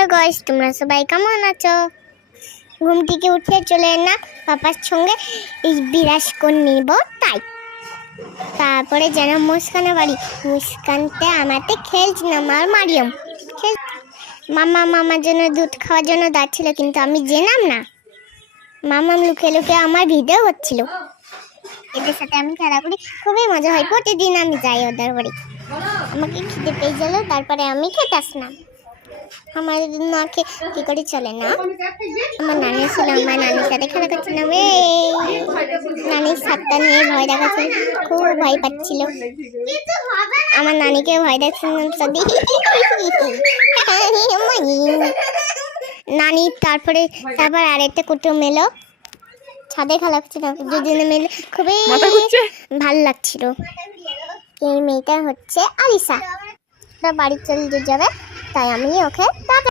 Hello guys, তোমরা সবাই কেমন আছো? ঘুম থেকে উঠে চলে না পাপার সঙ্গে এই বিরাজ করে নিব, তাই তারপরে যেন মুস্কানের বাড়ি। মুস্কানতে আমাতে খেলছিলাম আর মারিয়াম মামার জন্য দুধ খাওয়ার জন্য যাচ্ছিল, কিন্তু আমি জেনাম না। মামা লুকে লুকে আমার ভিডিও হচ্ছিল। এদের সাথে আমি খেলা করি, খুবই মজা হয়। প্রতিদিন আমি যাই ওদের বাড়ি। আমাকে খিদে পেয়ে গেল, তারপরে আমি খেতে আসলাম। আমার না কি করে চলে না। আমার নানি ছিল, আমার নানির সাথে খেলা করছিলাম। নানির সাতটা নিয়ে ভয় দেখাচ্ছিল, খুব ভয় পাচ্ছিল। আমার নানিকে ভয় দেখাচ্ছিলাম। নানি তারপর আরেকটা কুটুম এলো, ছাদে খেলা করছিলাম দুজনে মিলে, খুবই ভালো লাগছিল। এই মেয়েটা হচ্ছে আলিশা, বাড়ি চলে যাবে, তাই আমি ওকে